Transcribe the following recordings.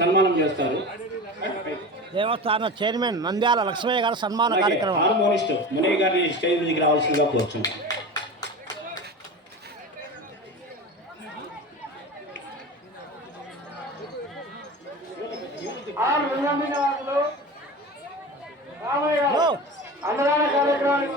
సన్మానం చేస్తారు. దేవస్థాన చైర్మన్ నంద్యాల లక్ష్మయ్య గారు సన్మాన కార్యక్రమం. హార్మోనిస్ట్ మునయ్య గారిని స్టేజ్ మీదకి రావాల్సిందిగా. అన్నదాన కార్యక్రమానికి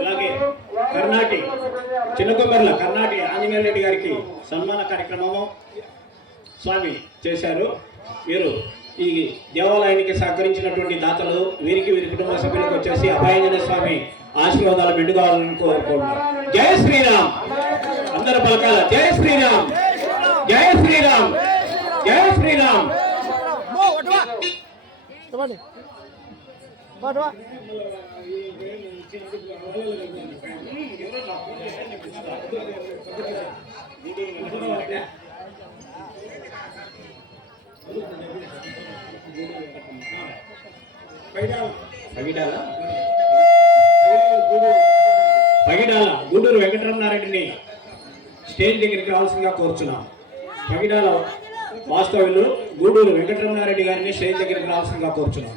అలాగే కర్ణాటి చిన్నకొబ్బర్ల కర్ణాటి ఆంజనేయ రెడ్డి గారికి సన్మాన కార్యక్రమము స్వామి చేశారు. వీరు ఈ దేవాలయానికి సహకరించినటువంటి దాతలు వీరికి వీరి కుటుంబ సభ్యులకు వచ్చేసి అభయాంజనేయ స్వామి ఆశీర్వాదాలు మెండుకోవాలని కోరుకుంటున్నారు జయ శ్రీరామ్! అందరు పలకాల జయ శ్రీరామ్! జయ శ్రీరామ్! జయ శ్రీరామ్! మో, పగిడాల? పగిడాల? గూడూరు వెంకటరమణారెడ్డిని స్టేజ్ దగ్గరికి రావాల్సిందిగా కోరుచున్నాం. పగిడాల వాస్తవ్యులు గూడూరు వెంకటరమణారెడ్డి గారిని స్టేజ్ దగ్గరికి రావాల్సిందిగా కోరుచున్నాం.